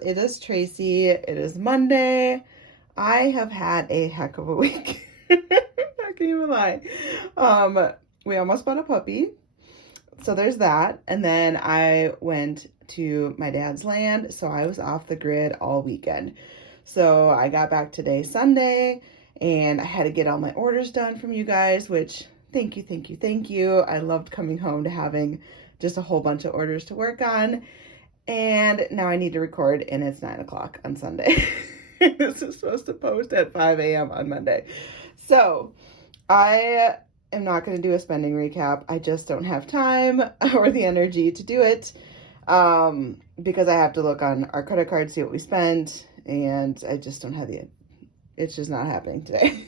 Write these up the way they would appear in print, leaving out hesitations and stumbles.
It is Tracy. It is Monday. I have had a heck of a week. I can't even lie. We almost bought a puppy. So there's that. And then I went to my dad's land. So I was off the grid all weekend. So I got back today, Sunday, and I had to get all my orders done from you guys, which thank you, thank you, thank you. I loved coming home to having just a whole bunch of orders to work on. And now I need to record, and it's 9 o'clock on Sunday. This is supposed to post at 5 a.m. on Monday. So I am not going to do a spending recap. I just don't have time or the energy to do it because I have to look on our credit card, see what we spent, and I just don't have it's just not happening today.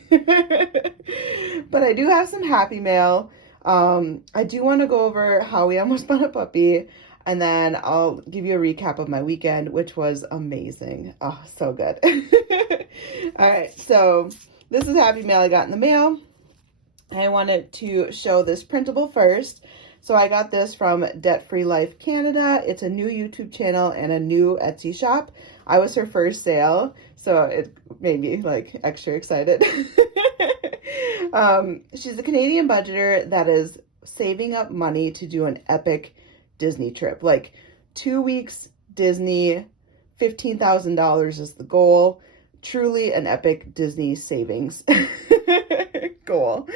But I do have some happy mail. I do want to go over how we almost bought a puppy, and then I'll give you a recap of my weekend, which was amazing. Oh, so good. All right, so this is happy mail I got in the mail. I wanted to show this printable first. So I got this from Debt Free Life Canada. It's a new YouTube channel and a new Etsy shop. I was her first sale, so it made me like extra excited. She's a Canadian budgeter that is saving up money to do an epic Disney trip. Like 2 weeks Disney, $15,000 is the goal. Truly an epic Disney savings goal.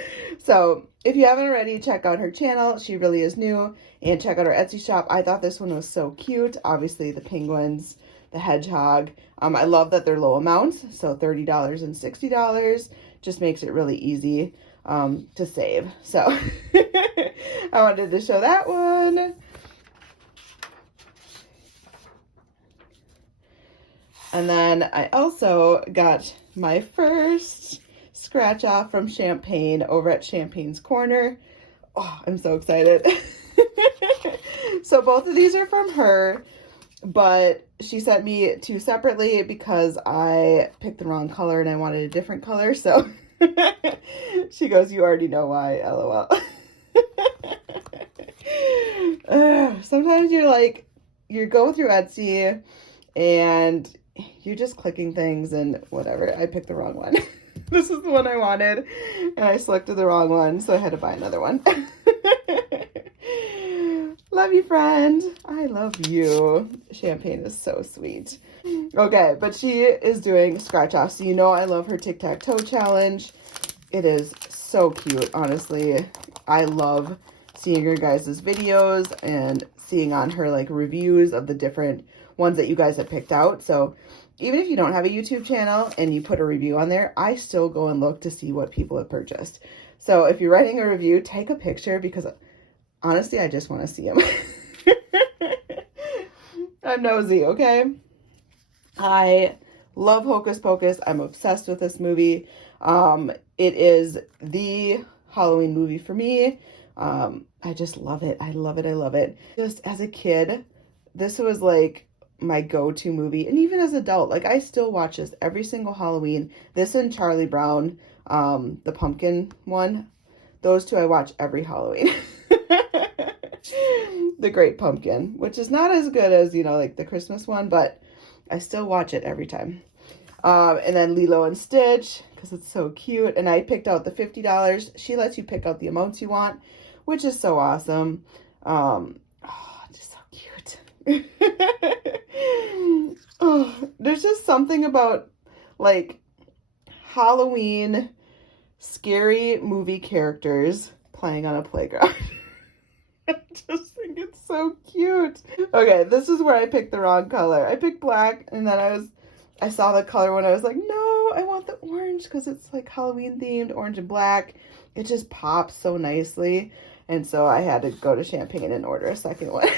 So if you haven't already, check out her channel. She really is new. And check out her Etsy shop. I thought this one was so cute. Obviously the penguins, the hedgehog. I love that they're low amounts. So $30 and $60 just makes it really easy to save. So I wanted to show that one. And then I also got my first scratch off from Champagne over at Champagne's Corner. Oh, I'm so excited. So both of these are from her, but she sent me two separately because I picked the wrong color and I wanted a different color. So she goes, "You already know why, LOL." Sometimes you're going through Etsy and you're just clicking things and whatever. I picked the wrong one. This is the one I wanted, and I selected the wrong one, so I had to buy another one. Love you, friend. I love you. Champagne is so sweet. Okay, but she is doing scratch off, so you know I love her tic-tac-toe challenge. It is so cute, honestly. I love seeing her guys' videos and seeing on her like reviews of the different ones that you guys have picked out. So even if you don't have a YouTube channel and you put a review on there, I still go and look to see what people have purchased. So if you're writing a review, take a picture because honestly, I just want to see them. I'm nosy, okay? I love Hocus Pocus. I'm obsessed with this movie. It is the Halloween movie for me. I just love it. I love it. I love it. Just as a kid, this was like my go-to movie, and even as an adult, like I still watch this every single Halloween. This and Charlie Brown, the pumpkin one, those two I watch every Halloween. The Great Pumpkin, which is not as good as, like the Christmas one, but I still watch it every time. And then Lilo and Stitch, because it's so cute. And I picked out the $50. She lets you pick out the amounts you want, which is so awesome. Just so cute. Oh, there's just something about like Halloween scary movie characters playing on a playground. I just think it's so cute. Okay, this is where I picked the wrong color. I picked black, and then I saw the color one. I was like, no, I want the orange because it's like Halloween themed, orange and black. It just pops so nicely. And so I had to go to Champagne and order a second one.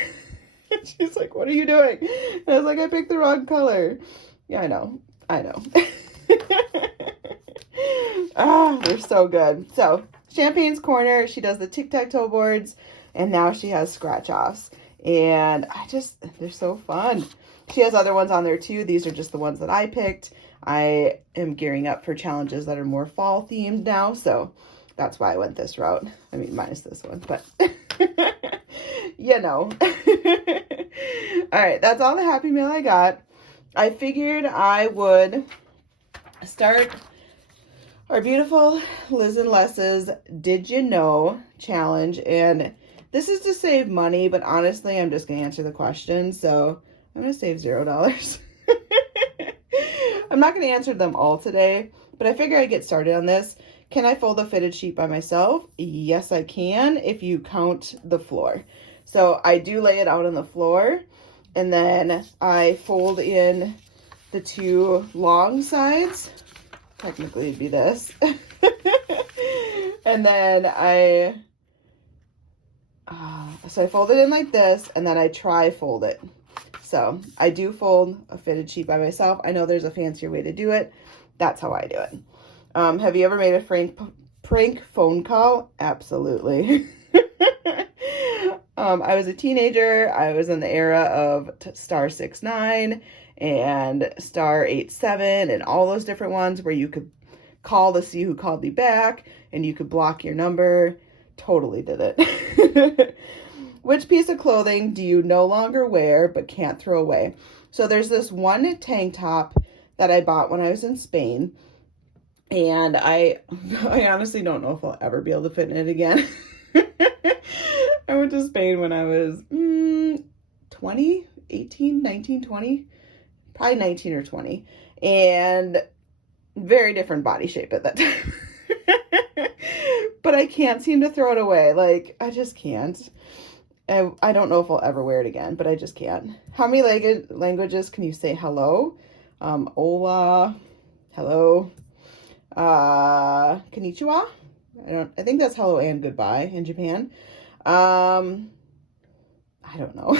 And she's like, "What are you doing?" And I was like, "I picked the wrong color." Yeah, I know. They're so good. So Champagne's Corner, she does the tic-tac-toe boards, and now she has scratch-offs. And they're so fun. She has other ones on there too. These are just the ones that I picked. I am gearing up for challenges that are more fall themed now, so that's why I went this route. I mean, minus this one, but All right, that's all the happy mail I got. I figured I would start our beautiful Liz and Les's Did You Know challenge. And this is to save money, but honestly, I'm just going to answer the question. So I'm going to save $0. I'm not going to answer them all today, but I figure I'd get started on this. Can I fold a fitted sheet by myself? Yes, I can, if you count the floor. So I do lay it out on the floor, and then I fold in the two long sides. Technically it'd be this. And then so I fold it in like this, and then I tri-fold it. So I do fold a fitted sheet by myself. I know there's a fancier way to do it. That's how I do it. Have you ever made a prank phone call? Absolutely. I was a teenager. I was in the era of star 69 and star 87 and all those different ones where you could call to see who called you back and you could block your number. Totally did it. Which piece of clothing do you no longer wear but can't throw away? So there's this one tank top that I bought when I was in Spain, and I honestly don't know if I'll ever be able to fit in it again. I went to Spain when I was 20, 18, 19, 20, probably 19 or 20, and very different body shape at that time. But I can't seem to throw it away. Like, I just can't. I don't know if I'll ever wear it again, but I just can't. How many languages can you say hello? Hola, hello, konnichiwa. I think that's hello and goodbye in Japan. I don't know.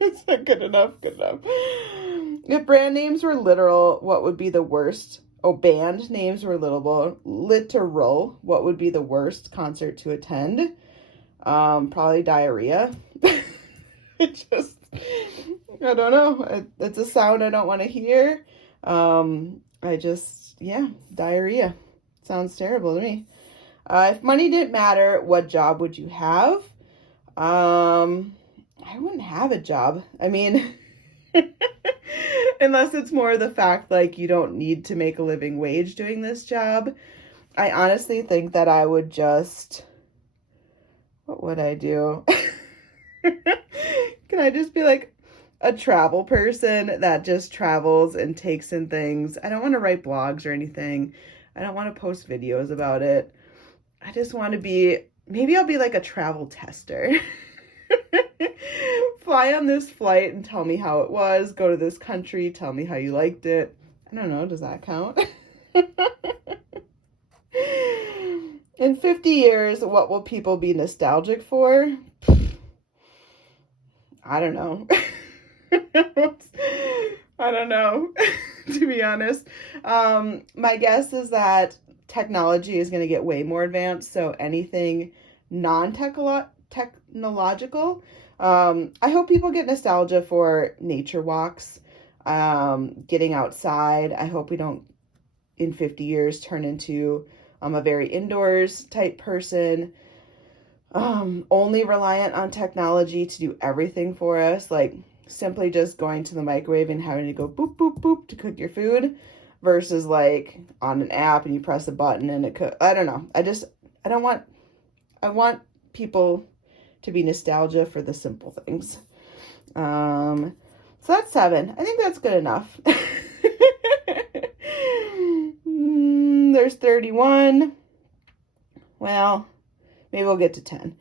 It's not good enough. If brand names were literal, what would be the worst? Oh, band names were literal. What would be the worst concert to attend? Probably diarrhea. I don't know. It's a sound I don't want to hear. Diarrhea. Sounds terrible to me. If money didn't matter, what job would you have? I wouldn't have a job. I mean, unless it's more the fact like you don't need to make a living wage doing this job. I honestly think that I would just, what would I do? Can I just be like a travel person that just travels and takes in things? I don't want to write blogs or anything. I don't want to post videos about it. I just want to be, maybe I'll be like a travel tester. Fly on this flight and tell me how it was. Go to this country, tell me how you liked it. I don't know, does that count? In 50 years, what will people be nostalgic for? I don't know. I don't know, to be honest. My guess is that technology is going to get way more advanced, so anything non-technological. I hope people get nostalgia for nature walks, getting outside. I hope we don't, in 50 years, turn into a very indoors type person, only reliant on technology to do everything for us, like simply just going to the microwave and having to go boop, boop, boop to cook your food versus like on an app and you press a button and it cook. I don't know. I want people to be nostalgia for the simple things. So that's 7. I think that's good enough. There's 31. Well, maybe we'll get to 10.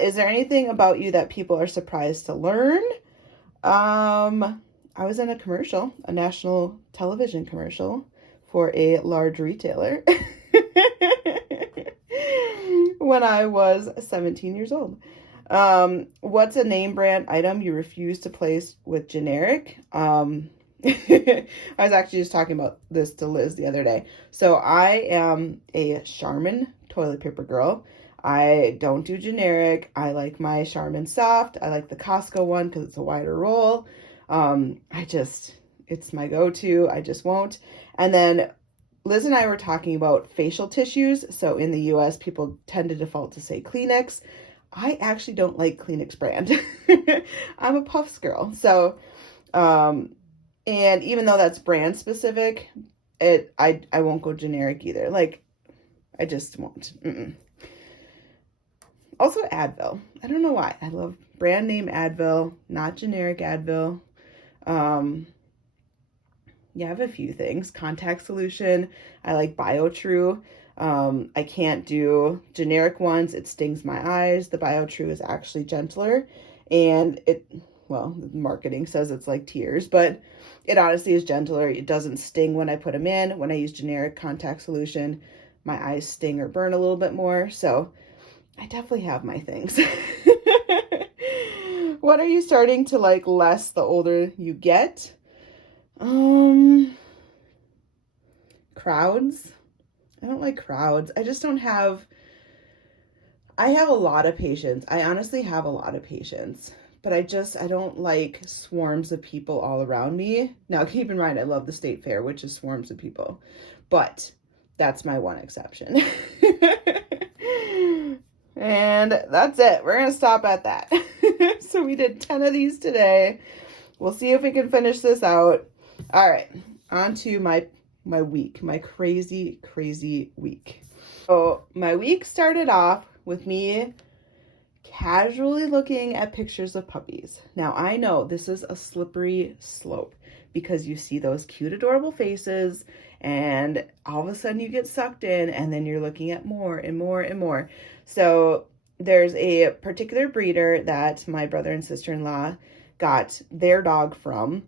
Is there anything about you that people are surprised to learn? I was in a commercial, a national television commercial for a large retailer when I was 17 years old. What's a name brand item you refuse to place with generic? I was actually just talking about this to Liz the other day. So I am a Charmin toilet paper girl. I don't do generic. I like my Charmin Soft. I like the Costco one because it's a wider roll. It's my go-to. I just won't. And then Liz and I were talking about facial tissues. So in the US, people tend to default to say Kleenex. I actually don't like Kleenex brand. I'm a Puffs girl. So And even though that's brand specific, I won't go generic either. Like, I just won't. Also Advil. I don't know why. I love brand name Advil, not generic Advil. Yeah, I have a few things. Contact solution. I like BioTrue. I can't do generic ones. It stings my eyes. The BioTrue is actually gentler. And well, the marketing says it's like tears, but it honestly is gentler. It doesn't sting when I put them in. When I use generic contact solution, my eyes sting or burn a little bit more. So I definitely have my things. What are you starting to like less the older you get? Crowds. I don't like crowds. I just don't have, I have a lot of patience. I honestly have a lot of patience, but I don't like swarms of people all around me. Now, keep in mind, I love the state fair, which is swarms of people, but that's my one exception. And that's it. We're going to stop at that. So we did 10 of these today. We'll see if we can finish this out. All right, on to my week, my crazy week. So my week started off with me casually looking at pictures of puppies. Now I know this is a slippery slope because you see those cute, adorable faces and all of a sudden you get sucked in and then you're looking at more and more and more. So there's a particular breeder that my brother and sister-in-law got their dog from.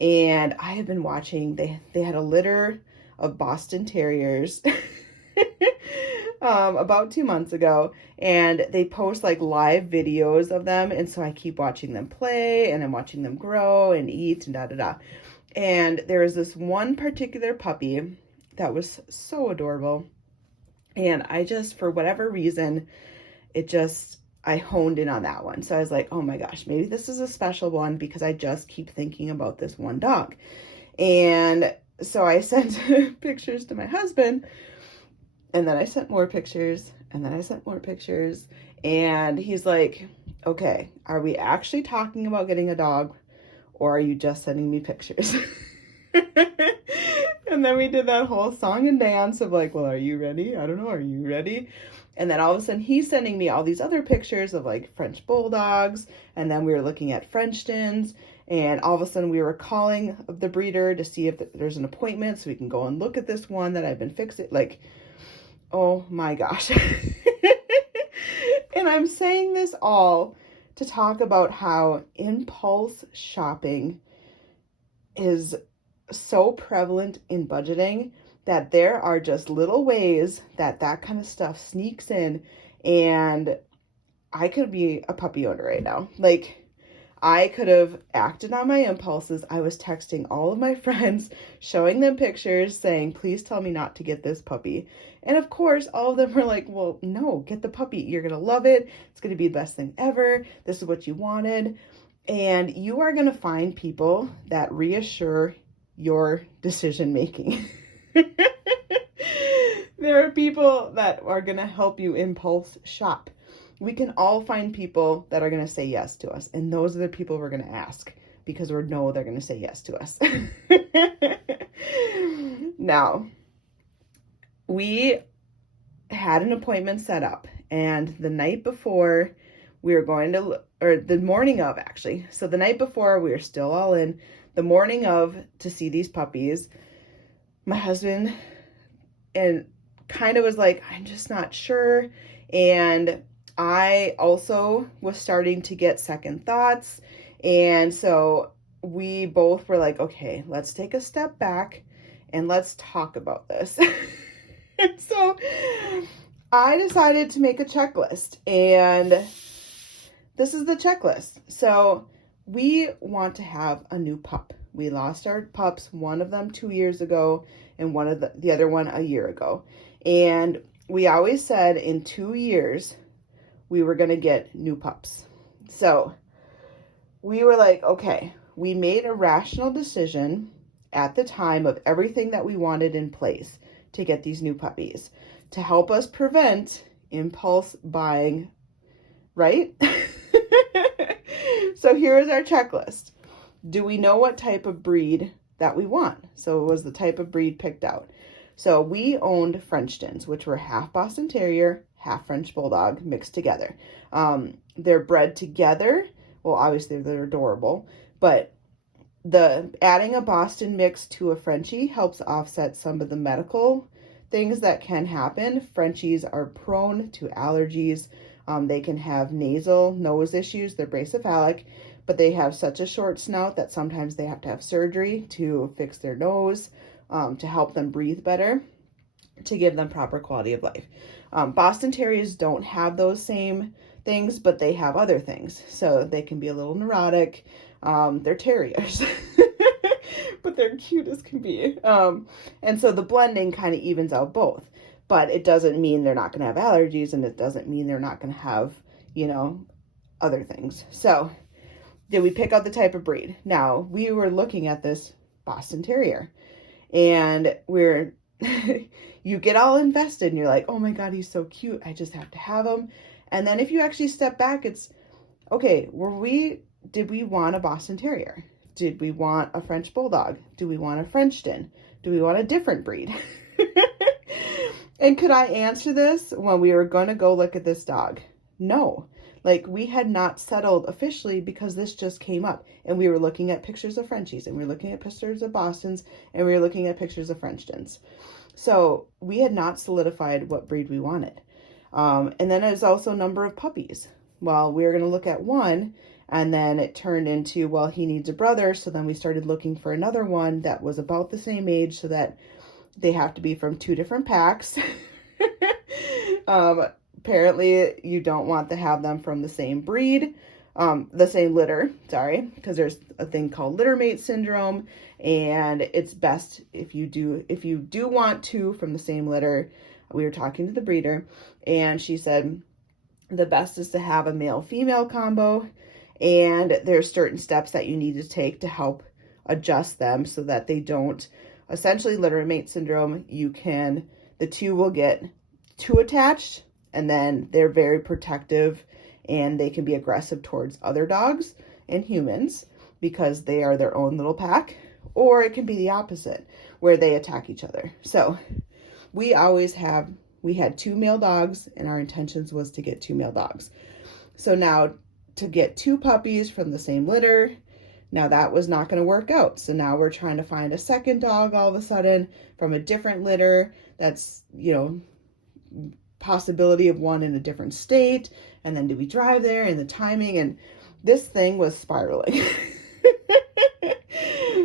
And I have been watching, they had a litter of Boston Terriers about 2 months ago, and they post like live videos of them. And so I keep watching them play and I'm watching them grow and eat and da. And there was this one particular puppy that was so adorable. And I just, for whatever reason, I honed in on that one. So I was like, oh my gosh, maybe this is a special one because I just keep thinking about this one dog. And so I sent pictures to my husband, and then I sent more pictures, and then I sent more pictures. And he's like, okay, are we actually talking about getting a dog, or are you just sending me pictures? And then we did that whole song and dance of like, well, are you ready? I don't know. Are you ready? And then all of a sudden he's sending me all these other pictures of like French bulldogs. And then we were looking at Frenchtons. And all of a sudden we were calling the breeder to see if there's an appointment so we can go and look at this one that I've been fixing. Like, oh my gosh. And I'm saying this all to talk about how impulse shopping is so prevalent in budgeting that there are just little ways that kind of stuff sneaks in. And I could be a puppy owner right now. Like, I could have acted on my impulses. I was texting all of my friends, showing them pictures, saying, please tell me not to get this puppy. And of course, all of them were like, well, no, get the puppy. You're going to love it. It's going to be the best thing ever. This is what you wanted. And you are going to find people that reassure your decision making. There are people that are going to help you impulse shop. We can all find people that are going to say yes to us. And those are the people we're going to ask because we know they're going to say yes to us. Now, we had an appointment set up, and the night before we were going to, or the morning of actually. So the night before we were still all in, the morning of to see these puppies, my husband and kind of was like, I'm just not sure. And I also was starting to get second thoughts. And so we both were like, okay, let's take a step back and let's talk about this. So I decided to make a checklist, and this is the checklist. So we want to have a new pup. We lost our pups, one of them 2 years ago and one of the other one a year ago. And we always said in 2 years, we were going to get new pups. So we were like, okay, we made a rational decision at the time of everything that we wanted in place to get these new puppies to help us prevent impulse buying, right? So here is our checklist. Do we know what type of breed that we want. So it was the type of breed picked out. So we owned Frenchtons, which were half Boston Terrier, half French Bulldog mixed together. They're bred together. Well, obviously they're adorable, but adding a Boston mix to a Frenchie helps offset some of the medical things that can happen. Frenchies are prone to allergies. They can have nasal nose issues. They're bracephalic, but they have such a short snout that sometimes they have to have surgery to fix their nose, to help them breathe better, to give them proper quality of life. Boston Terriers don't have those same things, but they have other things. So they can be a little neurotic. They're terriers, but they're cute as can be. And so the blending kind of evens out both, but it doesn't mean they're not going to have allergies, and it doesn't mean they're not going to have, other things. So did we pick out the type of breed? Now, we were looking at this Boston Terrier, and you get all invested and you're like, oh my God, he's so cute. I just have to have him. And then if you actually step back, it's okay. Did we want a Boston Terrier? Did we want a French Bulldog? Do we want a Frenchton? Do we want a different breed? And could I answer this when we were going to go look at this dog? No. Like, we had not settled officially because this just came up, and we were looking at pictures of Frenchies, and we were looking at pictures of Bostons, and we were looking at pictures of Frenchtons. So we had not solidified what breed we wanted. And then there's also number of puppies. Well, we were going to look at one, and then it turned into, well, he needs a brother. So then we started looking for another one that was about the same age, so that they have to be from 2 different packs. Apparently you don't want to have them from the same breed, the same litter, because there's a thing called litter mate syndrome, and it's best if you do want 2 from the same litter. We were talking to the breeder, and she said the best is to have a male-female combo, and there's certain steps that you need to take to help adjust them so that they don't, essentially litter mate syndrome, the 2 will get too attached, and then they're very protective, and they can be aggressive towards other dogs and humans because they are their own little pack, or it can be the opposite where they attack each other. So we had 2 male dogs, and our intentions was to get 2 male dogs. So now to get 2 puppies from the same litter, now that was not going to work out. So now we're trying to find a second dog all of a sudden from a different litter that's, possibility of one in a different state. And then do we drive there, and the timing, and this thing was spiraling.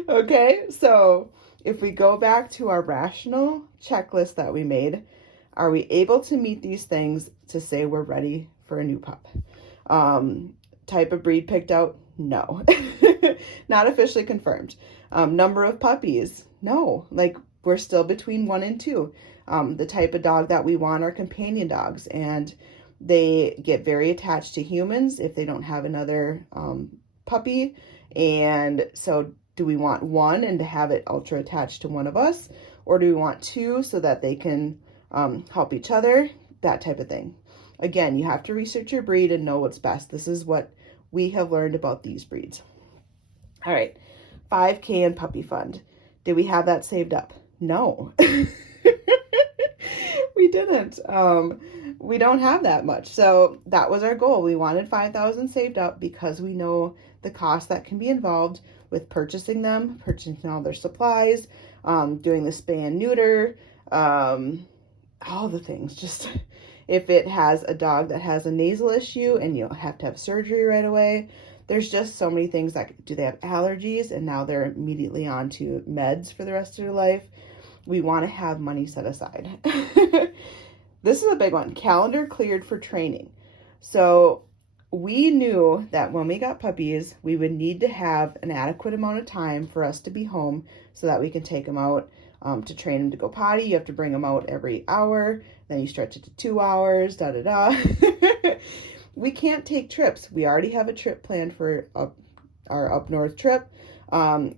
Okay, so if we go back to our rational checklist that we made, are we able to meet these things to say we're ready for a new pup? Type of breed picked out? No. Not officially confirmed. Number of puppies? No. Like, we're still between 1 and 2. The type of dog that we want are companion dogs, and they get very attached to humans if they don't have another puppy. And so do we want 1 and to have it ultra attached to one of us, or do we want 2 so that they can help each other? That type of thing. Again, you have to research your breed and know what's best. This is what we have learned about these breeds. All right, $5,000 in puppy fund. Did we have that saved up? No. We didn't. We don't have that much. So that was our goal. We wanted $5,000 saved up because we know the cost that can be involved with purchasing them, purchasing all their supplies, doing the spay and neuter, all the things. Just if it has a dog that has a nasal issue and you have to have surgery right away, there's just so many things that, do they have allergies and now they're immediately on to meds for the rest of their life? We want to have money set aside. This is a big one. Calendar cleared for training. So we knew that when we got puppies, we would need to have an adequate amount of time for us to be home so that we can take them out to train them to go potty. You have to bring them out every hour. Then you stretch it to 2 hours, We can't take trips. We already have a trip planned for our up north trip.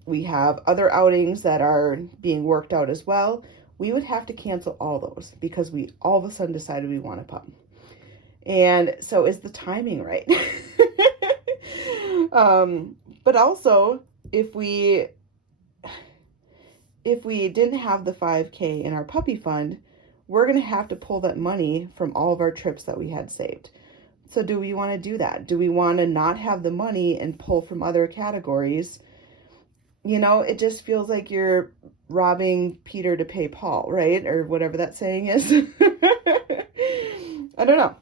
We have other outings that are being worked out as well. We would have to cancel all those because we all of a sudden decided we want a pup. And so is the timing right? But also, if we if we didn't have the 5K in our puppy fund, we're going to have to pull that money from all of our trips that we had saved. So do we want to do that? Do we want to not have the money and pull from other categories? You know, it just feels like you're robbing Peter to pay Paul, right? Or whatever that saying is. I don't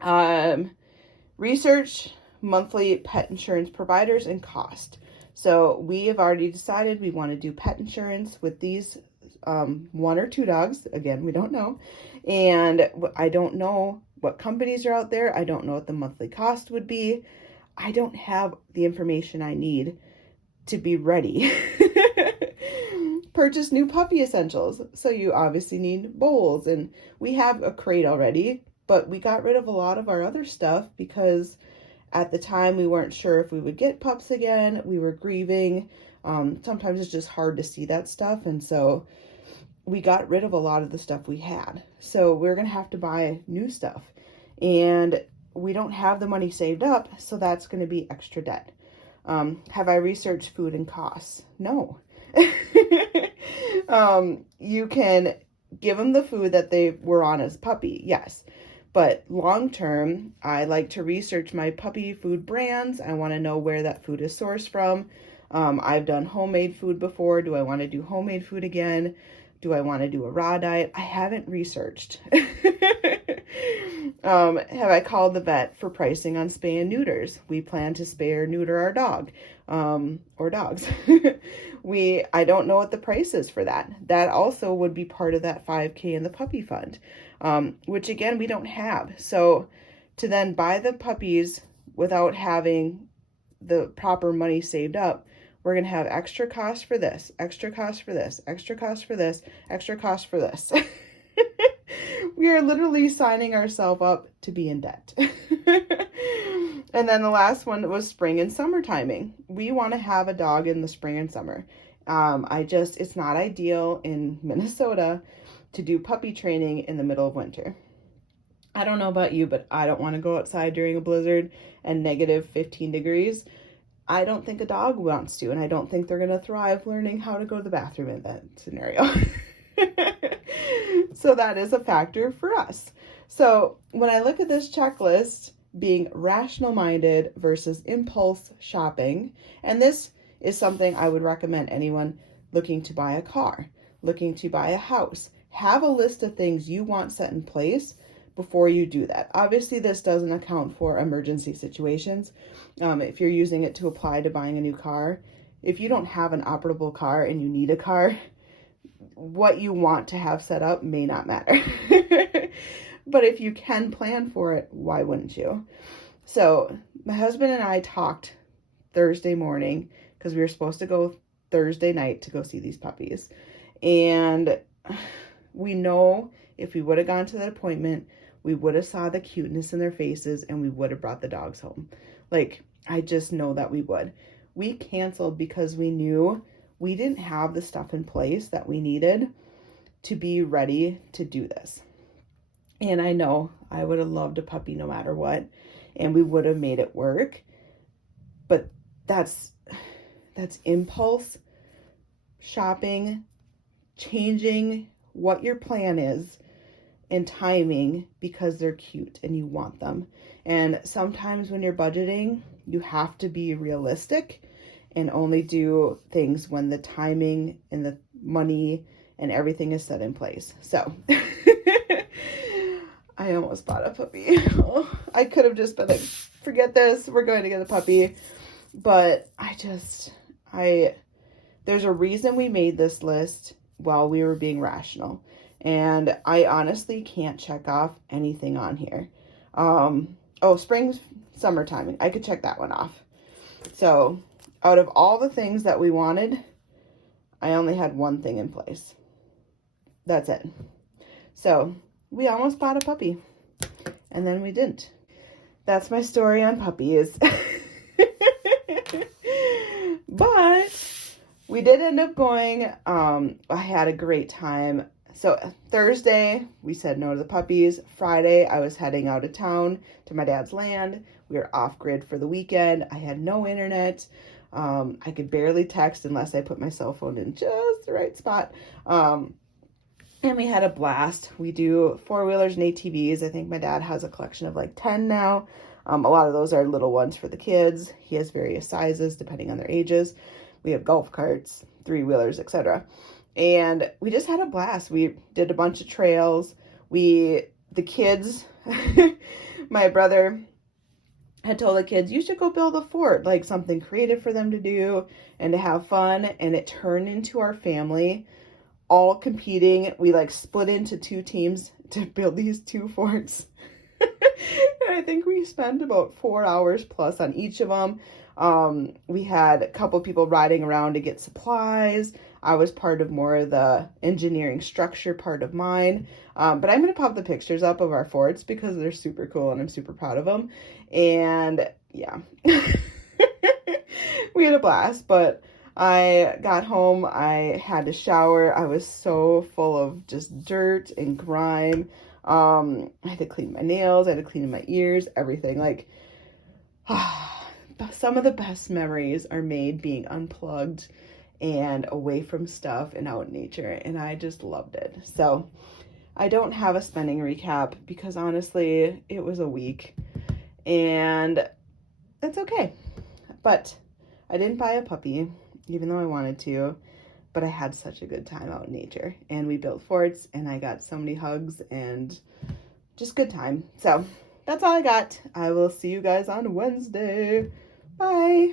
know. Research monthly pet insurance providers and cost. So we have already decided we want to do pet insurance with these 1 or 2 dogs. Again, we don't know. And I don't know what companies are out there. I don't know what the monthly cost would be. I don't have the information I need to be ready. Purchase new puppy essentials. So you obviously need bowls, and we have a crate already, but we got rid of a lot of our other stuff because at the time we weren't sure if we would get pups again. We were grieving. Sometimes it's just hard to see that stuff. And so we got rid of a lot of the stuff we had. So we're going to have to buy new stuff, and we don't have the money saved up. So that's going to be extra debt. Have I researched food and costs? No. You can give them the food that they were on as puppy. Yes. But long term, I like to research my puppy food brands. I want to know where that food is sourced from. I've done homemade food before. Do I want to do homemade food again? Do I want to do a raw diet? I haven't researched. Have I called the vet for pricing on spay and neuters? We plan to spay or neuter our dog, or dogs. I don't know what the price is for that. That also would be part of that 5K in the puppy fund, which again, we don't have. So to then buy the puppies without having the proper money saved up, we're going to have extra cost for this, extra cost for this, extra cost for this, extra cost for this. We are literally signing ourselves up to be in debt. And then the last one was spring and summer timing. We want to have a dog in the spring and summer. It's not ideal in Minnesota to do puppy training in the middle of winter. I don't know about you, but I don't want to go outside during a blizzard and negative 15 degrees. I don't think a dog wants to, and I don't think they're going to thrive learning how to go to the bathroom in that scenario. So that is a factor for us. So when I look at this checklist, being rational-minded versus impulse shopping, and this is something I would recommend anyone looking to buy a car, looking to buy a house. Have a list of things you want set in place before you do that. Obviously, this doesn't account for emergency situations. If you're using it to apply to buying a new car, if you don't have an operable car and you need a car, what you want to have set up may not matter. But if you can plan for it, why wouldn't you? So my husband and I talked Thursday morning because we were supposed to go Thursday night to go see these puppies. And we know if we would have gone to that appointment, we would have saw the cuteness in their faces and we would have brought the dogs home. Like, I just know that we would. We canceled because we knew we didn't have the stuff in place that we needed to be ready to do this. And I know I would have loved a puppy no matter what, and we would have made it work. But that's impulse shopping, changing what your plan is and timing because they're cute and you want them. And sometimes when you're budgeting, you have to be realistic and only do things when the timing and the money and everything is set in place. So I almost bought a puppy. I could have just been like, forget this, we're going to get a puppy. But there's a reason we made this list while we were being rational. And I honestly can't check off anything on here. Spring, summer timing. I could check that one off. So out of all the things that we wanted, I only had one thing in place. That's it. So we almost bought a puppy and then we didn't. That's my story on puppies. But we did end up going. I had a great time. So Thursday, we said no to the puppies. Friday, I was heading out of town to my dad's land. We were off grid for the weekend. I had no internet. I could barely text unless I put my cell phone in just the right spot. And we had a blast. We do four-wheelers and ATVs. I think my dad has a collection of like 10 now. A lot of those are little ones for the kids. He has various sizes depending on their ages. We have golf carts, three-wheelers, etc. And we just had a blast. We did a bunch of trails. The kids, my brother had told the kids, you should go build a fort, like something creative for them to do and to have fun. And it turned into our family all competing. We like split into two teams to build these two forts. And I think we spent about 4 hours plus on each of them. We had a couple people riding around to get supplies. I was part of more of the engineering structure part of mine. But I'm going to pop the pictures up of our forts because they're super cool and I'm super proud of them. And yeah, we had a blast, but I got home, I had to shower. I was so full of just dirt and grime. I had to clean my nails, I had to clean my ears, everything. Like, some of the best memories are made being unplugged and away from stuff and out in nature, and I just loved it. So I don't have a spending recap because honestly, it was a week and that's okay. But I didn't buy a puppy, even though I wanted to, but I had such a good time out in nature, and we built forts, and I got so many hugs and just good time. So that's all I got. I will see you guys on Wednesday. Bye.